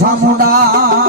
唱不大。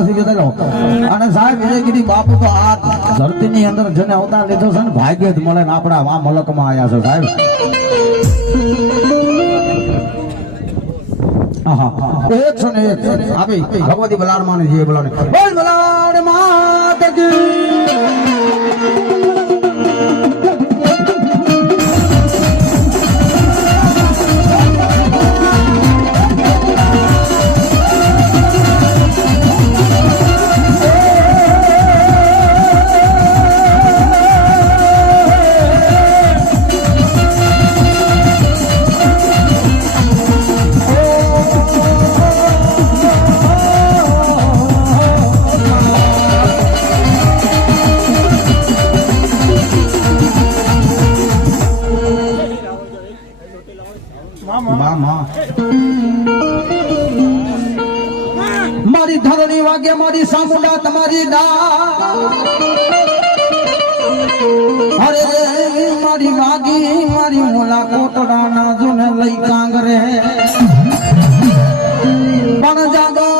એકવાર સૌદા તાલથી જતા લો અને સાહેબ, વિજયગીરી બાપુ તો આ ધરતીની અંદર જેને અવતાર લીધો છે ને, ભાગ્ય જ મળે ને આપણા આ મલકમાં આવ્યા છે સાહેબ. આહા. એકસો ને એક આપી, ભગવતી બલાડ માને જે બલાડ માત વાગે મારી સામુંડા તમારી દા અરે મારી વાગી મારી મોલા કોટડા ના જોને લઈ કાંગરે પણ જાગો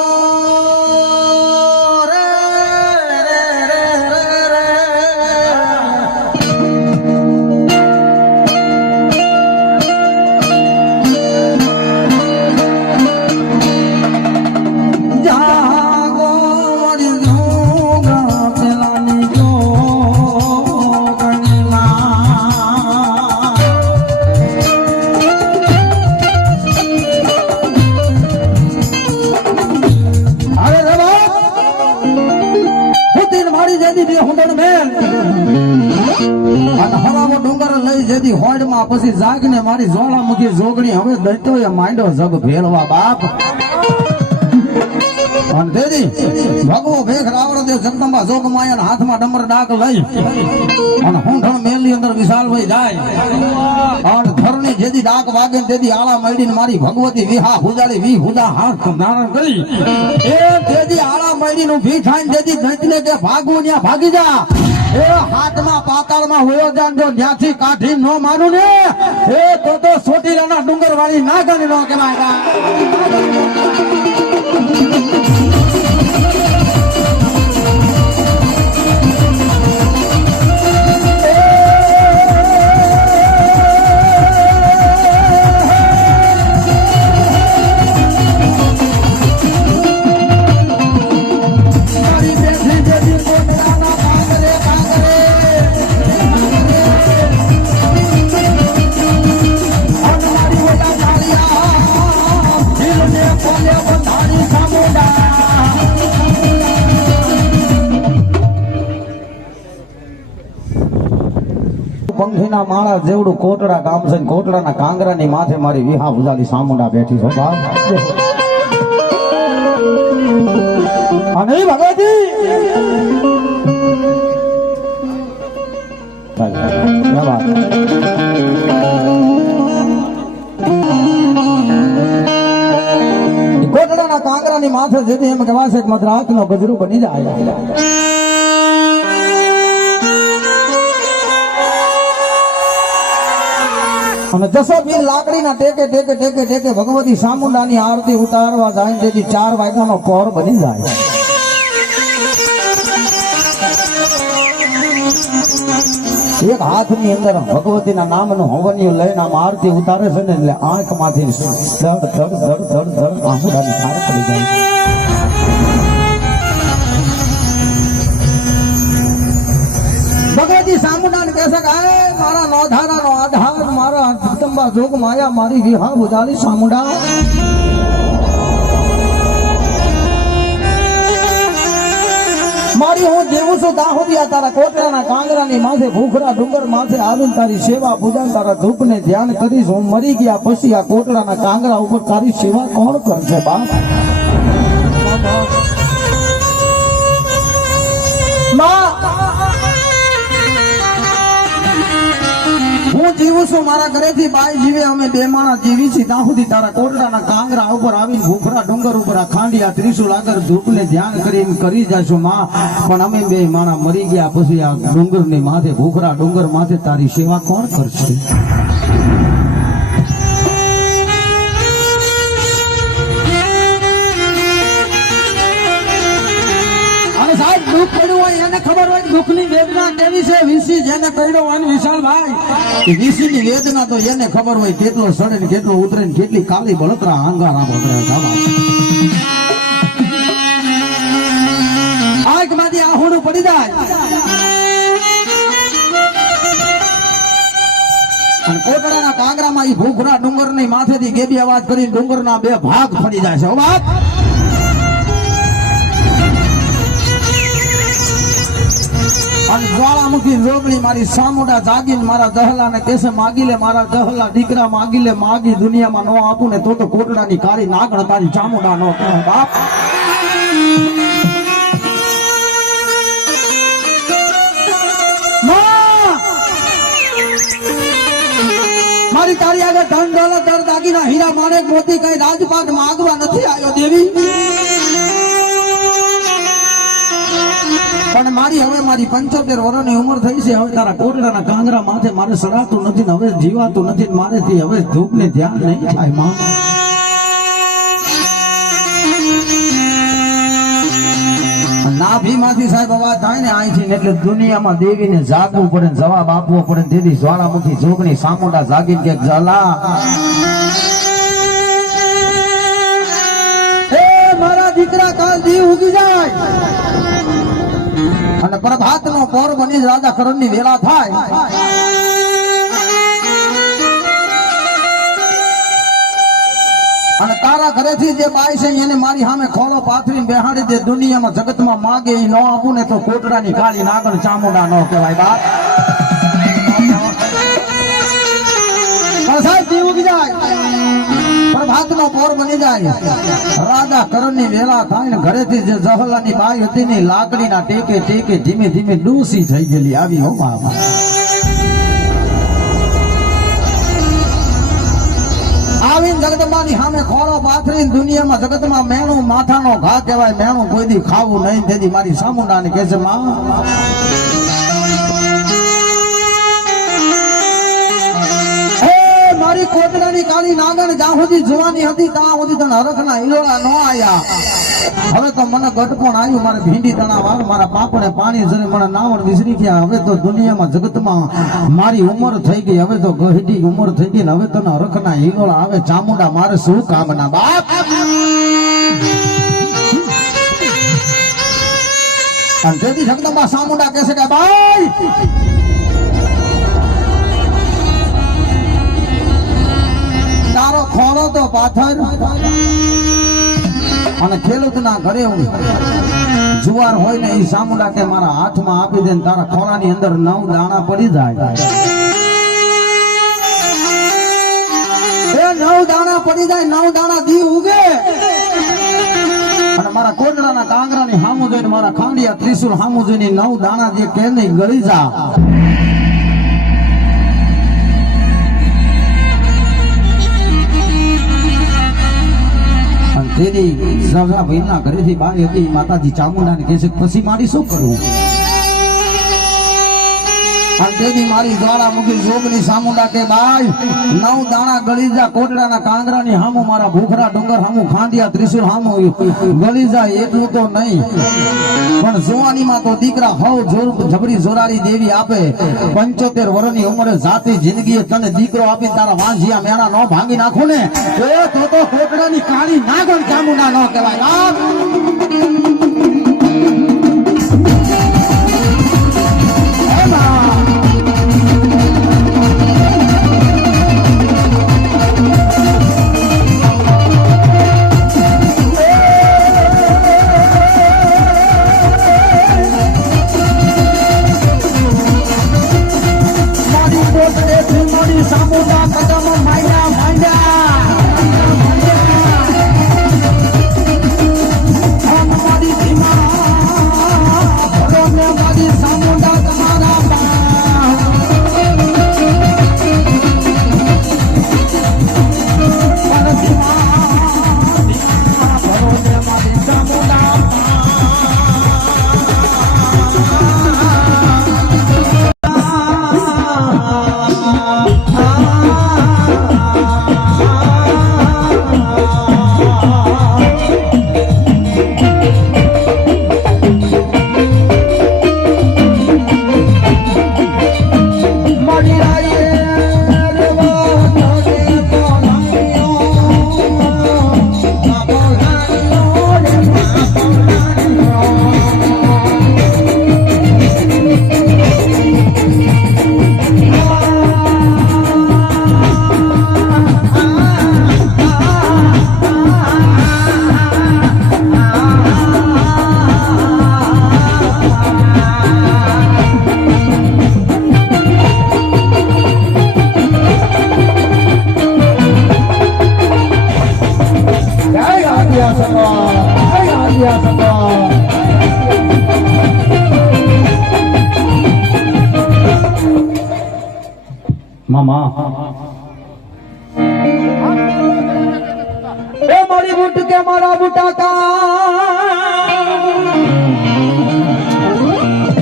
લઈ હોડમાં પછી જાગને મારી જ્વાળામુખી જોગણી હવે દૈતો એ માંડો જગ ભેળવા બાપ. અને તેથી ભગવો ભેખ રાવણ દેવ જગદંબા જોગમાયા હાથમાં ડમર ડાક લઈ અને હુંઠણ મેલની અંદર વિશાલભાઈ જાય. અને ધરની જેથી ડાક વાગે તેથી આળા મળીને મારી ભગવતી વિહા હુજાડી વી હુદા હાથ ધારણ કરી. એ તેથી આળા મૈડીનું ભી થાય તેથી દૈતને કે ભાગવું ત્યાં ભાગી જા. એ હાથમાં પાતાળમાં હોયો જાન જો ત્યાંથી કાઢી ન માનું ને એ તો તો સોટીલાના ડુંગર વાળી ના ગણી કહેવાય. મારી આપણું કોટડા ગામ છે કોટડાના કાંગરાની માથે મારી વિહા ભુજાલી સામુંડા બેઠી છે. અને ભગવતી! કોટડાના કાંગરાની માથે જેથી એમ કહેવાશે મદ્રાસ નો ગજરું બની જાય. અને જસોબીર લાકડીના ટેકે ટેકે ટેકે ટેકે ભગવતી સામુંડાની આરતી ઉતારવા જાય તેથી ચાર વાગ્યાનો પહોર બની જાય. એક હાથની અંદર ભગવતીના નામનું હવનિયું લઈને આમ આરતી ઉતારે છે ને એટલે આંખમાંથી ધડ ધડ ધડ ધડ ધડ આંસુડાની ધાર પડી જાય. ભગવતી સામુંડાને કહે છે કે મારા નોધારાનો આધાર મારા જોગ માયા મારી વિહા બુજાલી સામુંડા મારી હું જેવું છું દાહોદિયા, તારા કોટરાના કાંગરાની માથે, ભૂખરા ડુંગર માથે આવીને તારી સેવા પૂજા તારા ધૂપને ધ્યાન કરીશ, હું મરી ગયા પછી આ કોટરાના કાંગરા ઉપર તારી સેવા કોણ કરશે, બાપ? જીવું મારા ઘરેથી બાઈ જીવે, અમે બે માણા જીવી છીએ. ત્યાં સુધી તારા કોટડાના કાંગરા ઉપર આવીને ભૂખરા ડુંગર ઉપર આ ખાંડિયા ત્રિશુલ આગળ ધૂપને ધ્યાન કરીને કરી જશું માં. પણ અમે બે માણા મરી ગયા, પછી આ ડુંગરની માથે ભૂખરા ડુંગર માથે તારી સેવા કોણ કરશે? દુઃખની વેદના કેવી છે? વીસી જેને કર્યો હોય વિશાલભાઈ વીસી ની વેદના તો એને ખબર હોય કેટલો સડે ને કેટલો ઉતરે ને કેટલી કાલી બળતરા આંગારા બળતરા આંખમાંથી આહોડું પડી જાય. અને કોટડાના કાંગરામાં એ ભૂખરા ડુંગરની માથેથી ગેબી અવાજ કરીને ડુંગરના બે ભાગ પડી જાય છે. હો જ્વાળામુખી જોગણી મારી સામુડા જાગીને મારા દહલા ને કેસે માગી લે મારા દહલા, દીકરા માગી લે માગી દુનિયામાં નો આપું ને તો તો કોટડાની કાળી નાગણ તારી ચામુડા નો કહે બાપ. મારી તારી આગળ ધન, દોલત, દર, દાગીના, હીરા, માણેક, મોતી કઈ રાજપાટ માગવા નથી આવ્યો દેવી? પણ મારી હવે મારી પંચોતેર વર્ષની ઉંમર થઈ છે. હવે તારા કોટડાના કાંગરા માથે મારે સડાતું નથી ને હવે જીવાતું નથી મારેથી હવે ધૂપ ને ધ્યાન નહીં થાય, માં. નાભીમાંથી સાહેબ અવાજ થાય ને અહીંથી એટલે દુનિયામાં દેવીને જાગવું પડે જવાબ આપવો પડે તેથી જ્વાળામુખી જોગણી સામુંડા જાગીને કે, જલા. મારા દીકરા, કાલ દી ઉગી જાય. અને પ્રભાત નો પોર બની રાજા કરણની વેળા થાય. અને તારા ઘરેથી જે બાઈ છે એને મારી સામે ખોળો પાથરી બેહાડી દે. દુનિયામાં જગતમાં માગે એ ન આપું, ને તો કોટડાની કાળી નાગર ચામુંડા ન કહેવાય બાપ. સાહેબ દી ઉગી જાય નો પોર બની જાય. કરણની વેલા થાય ને ઘરેથી જે જહલાની બાઈ હતી ને લાકડીના ટેકે ટેકે ધીમે ધીમે ડૂસી થઈ ગયેલી આવી હો મા આવીને જગદંબાની સામે ખોરો પાથરી દુનિયામાં જગતમાં મેણું માથાનો ઘા કહેવાય, મેણું કોઈ દી ખાવું નહીં, તેથી મારી સામુંડાને કહે છે માં મારી કોતરાની કાળી નાગણ જ્યાં સુધી જોવાની હતી, ત્યાં સુધી તને હરખના હિલોળા ન આયા. હવે તો મને ગટપણ આવ્યું, મારે ભીંડી તણા વાર મારા પાપડે પાણી જરે મને નાવણ વિસરી ગયા. હવે તો દુનિયામાં જગતમાં મારી ઉંમર થઈ ગઈ, હવે તો ગહડી ઉંમર થઈ ગઈ હવે તને હરખના હિલોળા આવે. ચામુંડા, મારે શું કામના, બાપ? અને તેથી જગદંબા સામુંડા કહેશે કે ભાઈ ખોળો તો પાથર અને ખેડૂતના ઘરે હું જુવાર હોય ને એ સામુડા કે મારા હાથમાં આપી દે તારા ખોળાની અંદર નવ દાણા પડી જાય. નવ દાણા પડી જાય, નવ દાણા દી ઉગે અને મારા કોટડાના કાંગરાની હામુ જોઈને મારા ખાંડિયા ત્રિશુલ હામુ જોઈને નવ દાણા જે કે નહીં, ગળી જા. સગા બહેનના ઘરેથી બહાર હતી. માતાજી ચામુંડાને કહે છે પછી મારી શું કરવું અને તેની મારી તો દીકરા હવ જબરી દેવી આપે. પંચોતેર વર્ષની ઉંમરે જાતિ જિંદગીએ તને દીકરો આપી તારા વાંઝિયા મેળા નો ભાંગી નાખું ને? તો તો કોટડાની કાળી નાગણ ચામુંડા નો કહેવાય. કે મારા બુટાકા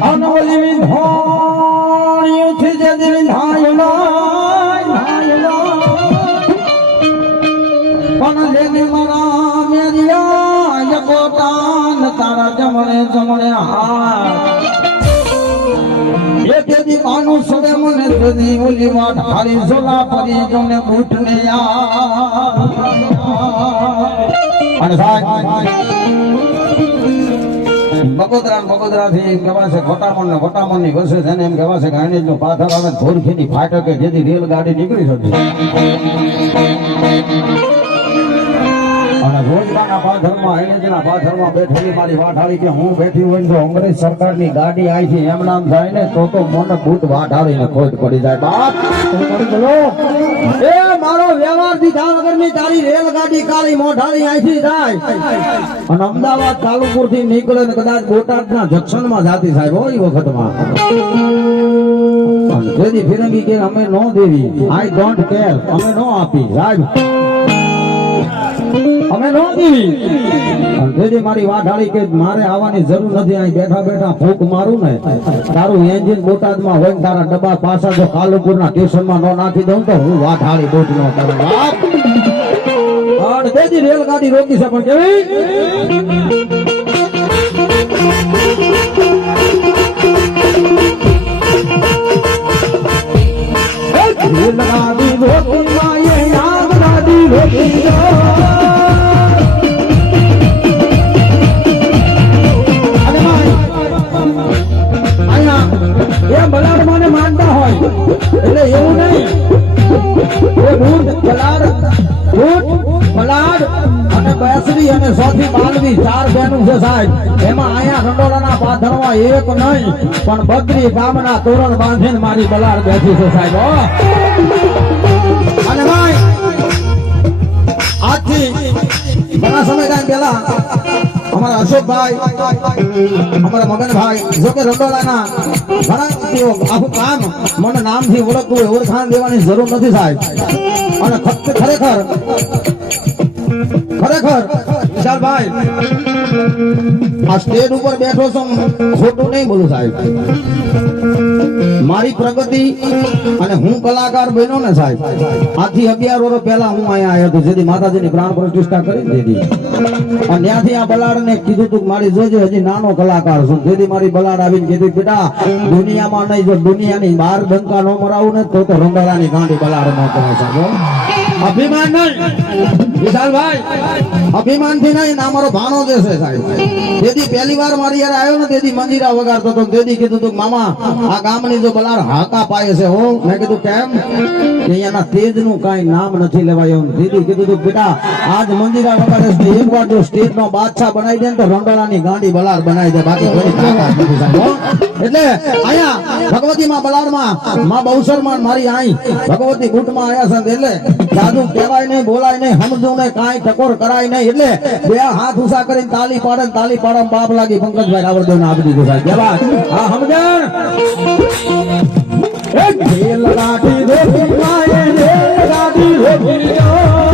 અનવલી વિધાણ્યુથી જે દિલ ધાયલા ધાયલા પણ લેની મારા મેરિયા યકોટાન તારા જમણે જમણે હાથ એ તેદી માનું અને સાહેબ બગોદરા બગોદરા થી કહેવાય છે ખોટામણ ને વસે છે એમ કહેવાય છે કે આને જો પાથર આવે ધોરખેની ફાટકે જેથી રેલગાડી નીકળી શકે. અને રોજ અંબાના પાથરમાં એનેજના પાથરમાં બેઠેલી મારી વાઢાળી કે હું બેઠી હોય ને અંગ્રેજ સરકારની ગાડી અહીંથી એમ નામ થાય ને તો તો મને બૂટ વાઢાળીને ખોટ પડી જાય. બાપ! તું બોલો વ્યવહારથી જામનગરની તારી રેલગાડી કાળી મોઢાળી આઈથી જાય અને અમદાવાદ તાલુપુરથી નીકળે ને કદાચ બોટાદના જંક્શનમાં જાતી સાહેબ હોય વખતમાં જેની ફિરંગી કે અમે નો દેવી આઈ ડોન્ટ કેર અમે નો આપી સાહેબ અમે નો દેવી મારી વાઢાળી કે મારે આવવાની જરૂર નથી. અહીં બેઠા બેઠા ફૂંક મારું ને. તારું એન્જિન બોટાદમાં હોય તારા ડબ્બા પાછા જો કાલુપુરના માં નો નાખી દઉં તો હું વાઢાળી બોટ નો કરું બાપ. રેલગાડી રોકી છે, પણ કેવી? રેલગાડી રોકી માયે ગાડી રોકી એટલે એવું નહીં ભૂત બલાડ ભૂત બલાડ અને બેસરી અને સોથી માલવી ચાર બહેનું છે સાહેબ એમાં અહીંયા રંડોળાના પાથરમાં એક નહીં, પણ બત્રી ગામના તોરણ બાંધીને મારી બલાડ બેઠી છે સાહેબ. અને ભાઈ, આજથી ઘણા સમય time પહેલા અમારા અશોકભાઈ, અમારા મગનભાઈ, જો કે રંડોળાના ઘણા વ્યક્તિઓ આખું કામ મને નામથી ઓળખવું ઓળખાણ દેવાની જરૂર નથી સાહેબ. અને ખરેખર ખરેખર વિશાલભાઈ, આ સ્ટેજ ઉપર બેઠો છો, ખોટું નહીં બોલું સાહેબ. મારી પ્રગતિ અને હું કલાકાર બન્યો ને સાહેબ, આથી અગિયાર વર્ષ પહેલા હું અહીંયા આવ્યો હતો, જેથી માતાજીની પ્રાણ પ્રતિષ્ઠા કરી દીધી. અને ત્યાંથી આ બલાડને કીધું તું મારી જોજે, હજી નાનો કલાકાર છું. જેથી મારી બલાડ આવીને કીધું બેટા, દુનિયામાં નહીં, જો દુનિયાની બહાર ડંકા ન મરાવું ને, તો તો રંડાળાની ગાંડી બલાડ ન કરે સાહેબ. અભિમાન નહીં. વિશાલભાઈ અભિમાનથી નહીં અમારો મારો ભાણો જે સાહેબ. તેથી પહેલી વાર મારી યાર આવ્યો ને તેથી મંદિરા વગાડતો હતો તેથી કીધું તું મામા, આ ગામની જો બલાર હાકા પાય છે હો. મેં કીધું, કેમ? અહીંયાના તેજનું કઈ નામ નથી લેવાય. દીદી કીધું તું બેટા, આજ મંદિરા વગાડે છે. એક વાર જો સ્ટેજ નો બાદશાહ બનાવી દે ને તો રંડાળાની ગાંડી બલાર બનાવી દે. બાકી કોઈ તાકાત નથી સાહેબ એટલે અહીંયા ભગવતી માં બલારમાં માં બહુસર મારી આઈ ભગવતી બુટમાં આવ્યા છે એટલે જાદુ કહેવાય નહીં, બોલાય નહીં, સમજો નહીં, કાંઈ ટકોર કરાય નહીં. એટલે બે હાથ ઉષા કરીને તાલી પાડે તાલી પાડે બાપ લાગી. પંકજભાઈ રાવળદેવ આપી દીધું સાહેબ. કેવા હા, સમજણ? એ રેલ ગાડી રોકી.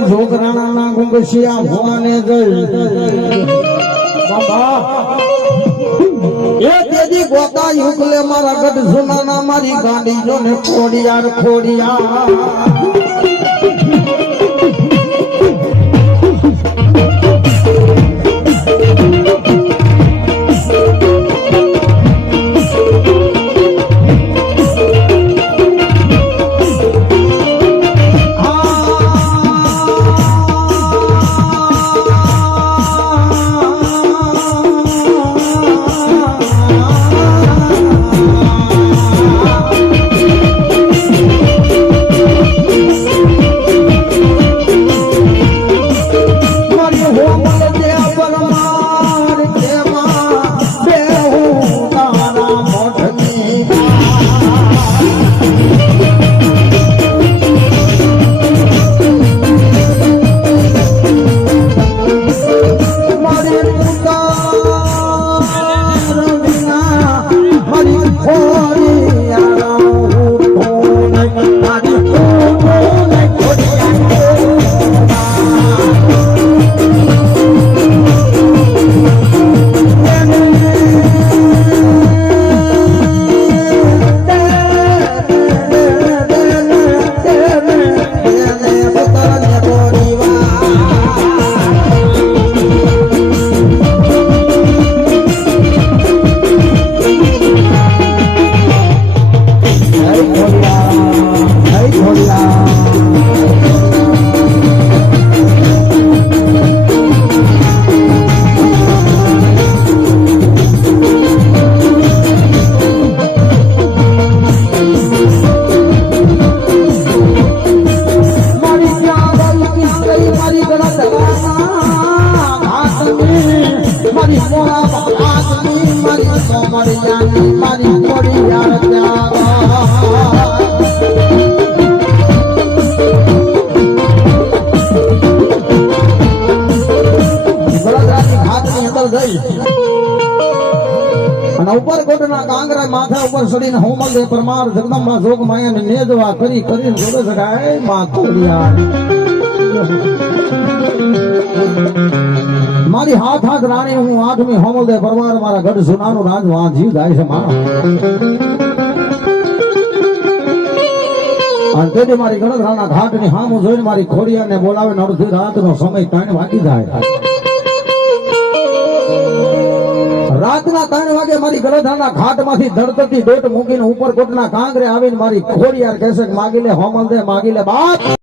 મેંદા કોઈ છોકરાના ના ગુંગસિયા ભુવાને બાબા એ તેદી ગોતા યુગલે મારા ગઢ સુનાના મારી ગાડી જો ને ખોડિયાર ખોડિયાર. અને ઉપર કોટના કાંગરા માથા ઉપર સડીને હોમલ દે પરમાર જગદંબા જોગ માયાને નેદવા કરી કરીને જોડે સગાયમાં કોડિયા મારી હાથ હાથ રાણી, હું આઠમી હોમલ દે પરમાર મારા ગઢ સુનાનું રાજ વાં જીવ જાય છે મારો અને તેથી મારી ગણધરાના ઘાટની હામું જોઈને મારી ખોડિયાને બોલાવે ને અડધી રાતનો સમય ત્રણ વાગી જાય. રાતના ત્રણ વાગે મારી ગલધાના ઘાટમાંથી ધડધડતી દોટ મૂકીને ઉપર કોટના કાંગરે આવીને મારી ખોડિયાર કેસે માગી લે, હોમલ દે, માગી લે, બાપ!